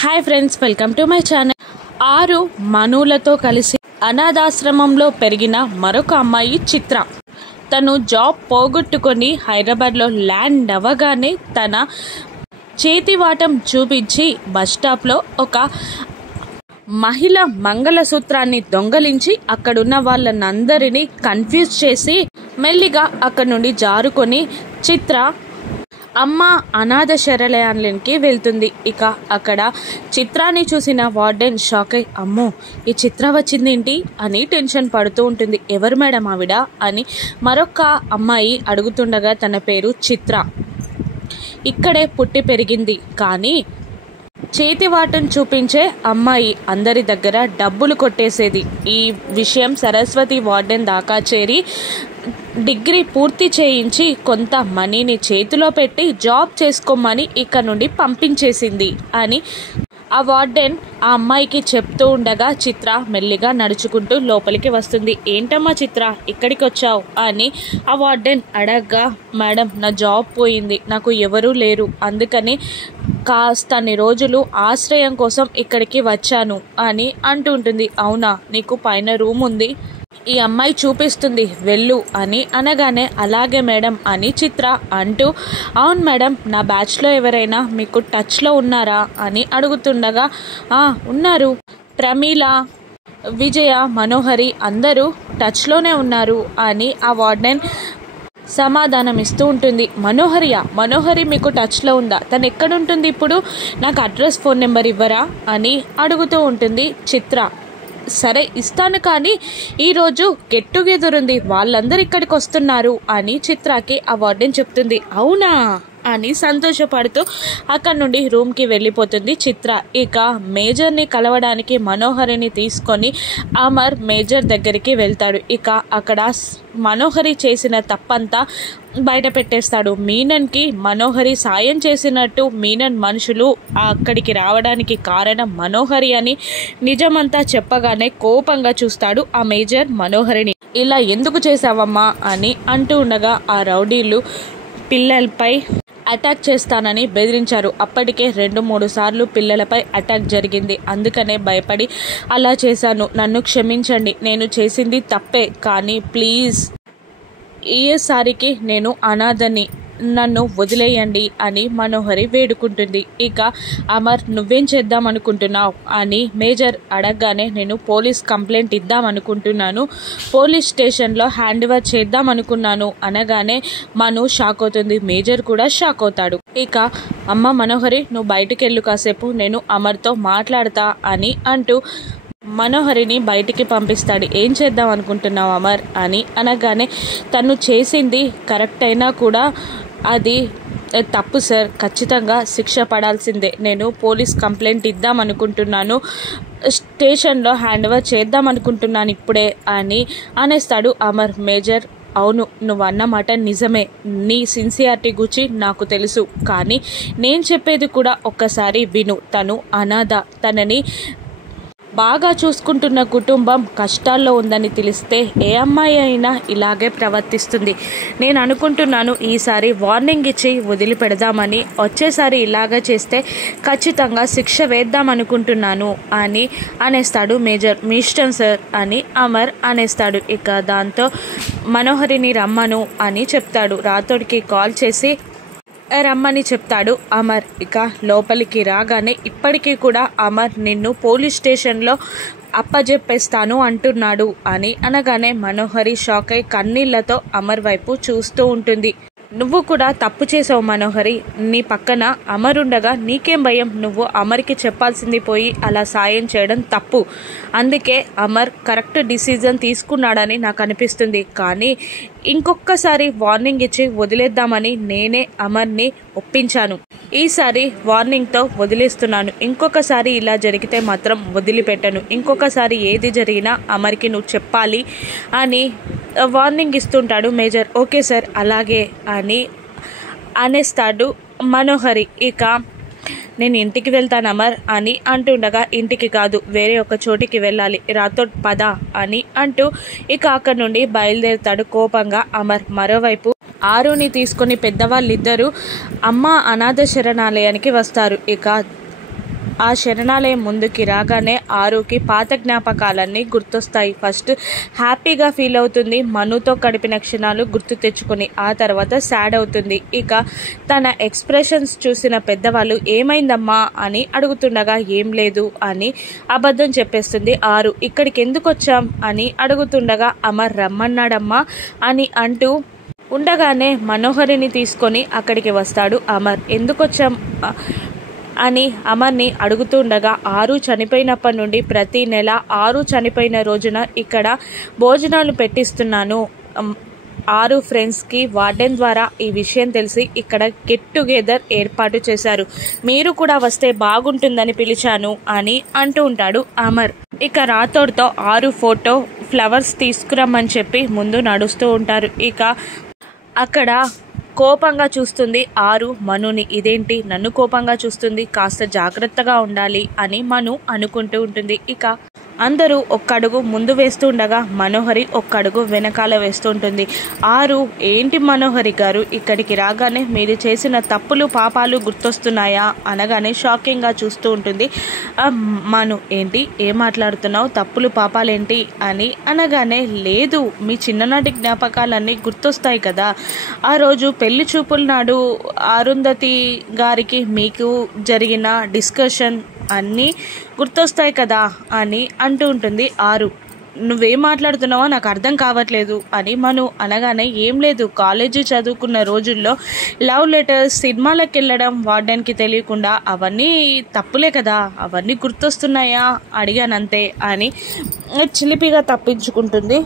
Hi friends, welcome to my channel. 6 మనులతో కలిసి అనాథాశ్రమంలో పెరిగిన మరొక అమ్మాయి చిత్ర. తను జాబ్ పోగొట్టుకొని హైదరాబాద్లో ల్యాండ్ అవ్వగానే తన చేతివాటం చూపించి బస్టాప్లో ఒక మహిళ మంగళసూత్రాన్ని దొంగలించి అక్కడున్న వాళ్ళనందరినీ కన్ఫ్యూజ్ చేసి మెల్లిగా అక్కడి నుండి జారుకొని చిత్ర అమ్మ అనాథ శరణాలయానికి వెళ్తుంది. ఇక అక్కడ చిత్రాన్ని చూసిన వార్డెన్ షాక్ అయి, అమ్మో ఈ చిత్ర వచ్చిందేంటి అని టెన్షన్ పడుతూ ఉంటుంది. ఎవరు మేడం ఆవిడ అని మరొక అమ్మాయి అడుగుతుండగా తన పేరు చిత్ర. ఇక్కడే పుట్టి పెరిగింది, కానీ చేతివాటం చూపించే అమ్మాయి అందరి దగ్గర డబ్బులు కొట్టేసేది. ఈ విషయం సరస్వతి వార్డెన్ దాకా చేరి డిగ్రీ పూర్తి చేయించి కొంత మనీని చేతిలో పెట్టి జాబ్ చేసుకోమని ఇక్కడ నుండి పంపించేసింది అని ఆ వార్డెన్ ఆ అమ్మాయికి చెప్తూ ఉండగా చిత్ర మెల్లిగా నడుచుకుంటూ లోపలికి వస్తుంది. ఏంటమ్మా చిత్ర, ఇక్కడికి వచ్చావు అని ఆ వార్డెన్ అడగ్గా, మేడం నా జాబ్ పోయింది, నాకు ఎవరూ లేరు, అందుకని కాస్తన్ని రోజులు ఆశ్రయం కోసం ఇక్కడికి వచ్చాను అని అంటూ ఉంటుంది. అవునా, నీకు పైన రూమ్ ఉంది, ఈ అమ్మాయి చూపిస్తుంది, వెళ్ళు అని అనగానే అలాగే మేడం అని చిత్ర అంటూ, అవును మేడం, నా బ్యాచ్లో ఎవరైనా మీకు టచ్లో ఉన్నారా అని అడుగుతుండగా, ఉన్నారు, ప్రమీల, విజయ, మనోహరి అందరూ టచ్లోనే ఉన్నారు అని ఆ వార్డెన్ సమాధానం ఇస్తూ ఉంటుంది. మనోహరి మీకు టచ్లో ఉందా, తను ఎక్కడుంటుంది ఇప్పుడు, నాకు అడ్రస్ ఫోన్ నెంబర్ ఇవ్వరా అని అడుగుతూ ఉంటుంది చిత్ర. సరే ఇస్తాను, కానీ ఈరోజు గెట్ టుగెదర్ ఉంది, వాళ్ళందరూ ఇక్కడికి వస్తున్నారు అని చిత్రకి ఆ వార్డెన్ చెప్తుంది. అవునా అని సంతోషపడుతూ అక్కడి నుండి రూమ్కి వెళ్ళిపోతుంది చిత్ర. ఇక మేజర్ని కలవడానికి మనోహరిని తీసుకొని అమర్ మేజర్ దగ్గరికి వెళ్తాడు. ఇక అక్కడ మనోహరి చేసిన తప్పంతా బయట పెట్టేస్తాడు. మీనన్కి మనోహరి సాయం చేసినట్టు మీనన్ మనుషులు అక్కడికి రావడానికి కారణం మనోహరి అని నిజమంతా చెప్పగానే కోపంగా చూస్తాడు ఆ మేజర్ మనోహరిని. ఇలా ఎందుకు చేశావమ్మా అని అంటూ ఉండగా ఆ రౌడీలు పిల్లలపై అటాక్ చేస్తానని బెదిరించారు. అప్పటికే 2-3 సార్లు పిల్లలపై అటాక్ జరిగింది, అందుకనే భయపడి అలా చేశాను, నన్ను క్షమించండి, నేను చేసింది తప్పే, కానీ ప్లీజ్ ఈసారికి నేను అనాథని, నన్ను వదిలేయండి అని మనోహరి వేడుకుంటుంది. ఇక అమర్ నువ్వేం చేద్దాం అనుకుంటున్నావు అని మేజర్ అడగగానే నేను పోలీస్ కంప్లైంట్ ఇద్దామనుకుంటున్నాను, పోలీస్ స్టేషన్లో హ్యాండ్ ఓవర్ చేద్దాం అనుకున్నాను అనగానే మను షాక్ అవుతుంది. మేజర్ కూడా షాక్ అవుతాడు. ఇక అమ్మ మనోహరి నువ్వు బయటికి వెళ్ళు కాసేపు, నేను అమర్తో మాట్లాడతా అని అంటూ మనోహరిని బయటికి పంపిస్తాడు. ఏం చేద్దాం అనుకుంటున్నావు అమర్ అని అనగానే తను చేసింది కరెక్ట్ అయినా కూడా అది తప్పు సార్, ఖచ్చితంగా శిక్ష పడాల్సిందే, నేను పోలీస్ కంప్లైంట్ ఇద్దాం అనుకుంటున్నాను, స్టేషన్లో హ్యాండ్ ఓవర్ చేద్దాం అనుకుంటున్నాను ఇప్పుడే అని అనేస్తాడు అమర్. మేజర్ అవును, నువ్వు అన్నమాట నిజమే, నీ సిన్సియారిటీ గురించి నాకు తెలుసు, కానీ నేను చెప్పేది కూడా ఒక్కసారి విను, తను అనాథ, తనని బాగా చూసుకుంటున్న కుటుంబం కష్టాల్లో ఉందని తెలిస్తే ఏ అమ్మాయి అయినా ఇలాగే ప్రవర్తిస్తుంది. నేను అనుకుంటున్నాను ఈసారి వార్నింగ్ ఇచ్చి వదిలిపెడదామని, వచ్చేసారి ఇలాగ చేస్తే ఖచ్చితంగా శిక్ష వేద్దాం అనుకుంటున్నాను అని అనేస్తాడు మేజర్. మీ ఇష్టం సార్ అని అమర్ అనేస్తాడు. ఇక దాంతో మనోహరిని రమ్మను అని చెప్తాడు. రాథోడ్కి కాల్ చేసి రమ్మని చెప్తాడు అమర్. ఇక లోపలికి రాగానే ఇప్పటికీ కూడా అమర్ నిన్ను పోలీస్ స్టేషన్లో అప్పజెప్పేస్తాను అంటున్నాడు అని అనగానే మనోహరి షాక్ అయి కన్నీళ్లతో అమర్ వైపు చూస్తూ ఉంటుంది. నువ్వు కూడా తప్పు చేసావు మనోహరి, నీ పక్కన అమర్ ఉండగా నీకేం భయం, నువ్వు అమర్కి చెప్పాల్సింది పోయి అలా సాయం చేయడం తప్పు, అందుకే అమర్ కరెక్ట్ డిసిజన్ తీసుకున్నాడని నాకు అనిపిస్తుంది, కానీ ఇంకొకసారి వార్నింగ్ ఇచ్చి వదిలేద్దామని నేనే అమర్ని ఒప్పించాను, ఈసారి వార్నింగ్తో వదిలేస్తున్నాను, ఇంకొకసారి ఇలా జరిగితే మాత్రం వదిలిపెట్టను, ఇంకొకసారి ఏది జరిగినా అమర్కి నువ్వు చెప్పాలి అని వార్నింగ్ ఇస్తుంటాడు మేజర్. ఓకే సార్ అలాగే అని అనేస్తాడు మనోహరి. ఇక నేను ఇంటికి వెళ్తాను అమర్ అని అంటుండగా, ఇంటికి కాదు వేరే ఒక చోటికి వెళ్ళాలి, రాథోడ్ పద అని అంటూ ఇక అక్కడి నుండి బయలుదేరుతాడు కోపంగా అమర్. మరోవైపు ఆరుని తీసుకొని పెద్దవాళ్ళిద్దరూ అమ్మ అనాథ శరణాలయానికి వస్తారు. ఇక ఆ శరణాలయం ముందుకి రాగానే ఆరుకి పాత జ్ఞాపకాలన్నీ గుర్తొస్తాయి. ఫస్ట్ హ్యాపీగా ఫీల్ అవుతుంది, మనుతో గడిపిన క్షణాలు గుర్తు తెచ్చుకొని. ఆ తర్వాత సాడ్ అవుతుంది. ఇక తన ఎక్స్ప్రెషన్స్ చూసిన పెద్దవాళ్ళు ఏమైందమ్మా అని అడుగుతుండగా ఏం లేదు అని అబద్ధం చెప్పేస్తుంది ఆరు. ఇక్కడికి ఎందుకు వచ్చాం అని అడుగుతుండగా అమర్ రమ్మన్నాడమ్మా అని అంటూ ఉండగానే మనోహరిని తీసుకొని అక్కడికి వస్తాడు అమర్. ఎందుకు వచ్చాం అని అమర్ని అడుగుతుండగా ఆరు చనిపోయినప్పటి నుండి ప్రతి నెల ఆరు చనిపోయిన రోజున ఇక్కడ భోజనాలు పెట్టిస్తున్నాను. ఆరు ఫ్రెండ్స్కి వార్డెన్ ద్వారా ఈ విషయం తెలిసి ఇక్కడ గెట్ టుగెదర్ ఏర్పాటు చేశారు. మీరు కూడా వస్తే బాగుంటుందని పిలిచాను అని అంటూ ఉంటాడు అమర్. ఇక రాథోడ్తో ఆరు ఫోటో ఫ్లవర్స్ తీసుకురమ్మని చెప్పి ముందు నడుస్తూ ఉంటారు. ఇక అక్కడ కోపంగా చూస్తుంది ఆరు మనుని. ఇదేంటి నన్ను కోపంగా చూస్తుంది, కాస్త జాగ్రత్తగా ఉండాలి అని మను అనుకుంటూ ఉంటుంది. ఇక అందరూ ఒక్కడుగు ముందు వేస్తూ ఉండగా మనోహరి ఒక్కడుగు వెనకాల వేస్తూ ఉంటుంది. ఆరు ఏంటి మనోహరి గారు, ఇక్కడికి రాగానే మీరు చేసిన తప్పులు పాపాలు గుర్తొస్తున్నాయా అనగానే షాకింగ్గా చూస్తూ ఉంటుంది. మను ఏంటి ఏం మాట్లాడుతున్నావు, తప్పులు పాపాలేంటి అని అనగానే లేదు మీ చిన్ననాటి జ్ఞాపకాలన్నీ గుర్తొస్తాయి కదా, ఆ రోజు పెళ్లి చూపుల నాడు అరుంధతి గారికి మీకు జరిగిన డిస్కషన్ అన్నీ గుర్తొస్తాయి కదా అని అంటూ ఉంటుంది ఆరు. నువ్వేం మాట్లాడుతున్నావో నాకు అర్థం కావట్లేదు అని మను అనగానే ఏం లేదు, కాలేజీ చదువుకున్న రోజుల్లో లవ్ లెటర్స్, సినిమాలకు వెళ్ళడం వార్డెన్కి తెలియకుండా అవన్నీ తప్పులే కదా, అవన్నీ గుర్తొస్తున్నాయా అడిగానంతే అని చిలిపిగా తప్పించుకుంటుంది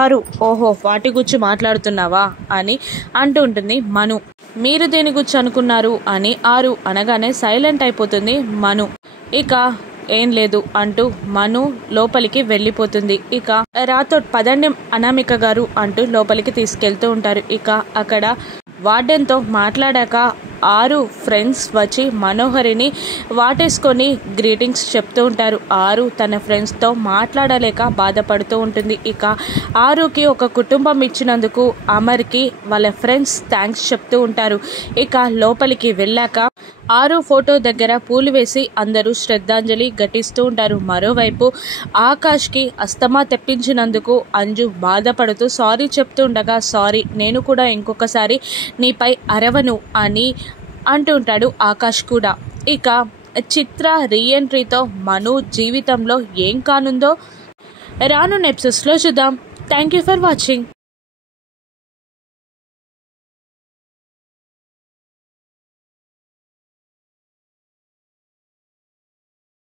ఆరు. ఓహో వాటి గురించి మాట్లాడుతున్నావా అని అంటూ ఉంటుంది మను. మీరు దేని గురించి అనుకున్నారు అని ఆరు అనగానే సైలెంట్ అయిపోతుంది మను. ఇక ఏం లేదు అంటూ మను లోపలికి వెళ్ళిపోతుంది. ఇక రాథోడ్ పదండి అనామిక గారు అంటూ లోపలికి తీసుకెళ్తూ ఉంటారు. ఇక అక్కడ వార్డెన్తో మాట్లాడాక ఆరు ఫ్రెండ్స్ వచ్చి మనోహరిని వాటేసుకొని గ్రీటింగ్స్ చెప్తూ ఉంటారు. ఆరు తన ఫ్రెండ్స్తో మాట్లాడలేక బాధపడుతూ ఉంటుంది. ఇక ఆరుకి ఒక కుటుంబం ఇచ్చినందుకు అమర్కి వాళ్ళ ఫ్రెండ్స్ థ్యాంక్స్ చెప్తూ ఉంటారు. ఇక లోపలికి వెళ్ళాక ఆరు ఫోటో దగ్గర పూలు వేసి అందరూ శ్రద్ధాంజలి ఘటిస్తూ ఉంటారు. మరోవైపు ఆకాష్కి అస్తమా తెప్పించినందుకు అంజు బాధపడుతూ సారీ చెప్తూ ఉండగా సారీ నేను కూడా ఇంకొకసారి నీపై అరవను అని అంటూ ఉంటాడు ఆకాష్ కూడా. ఇక చిత్ర రీఎంట్రీతో మను జీవితంలో ఏం కానుందో రానున్న ఎపిసోడ్స్లో చూద్దాం. Thank you for watching.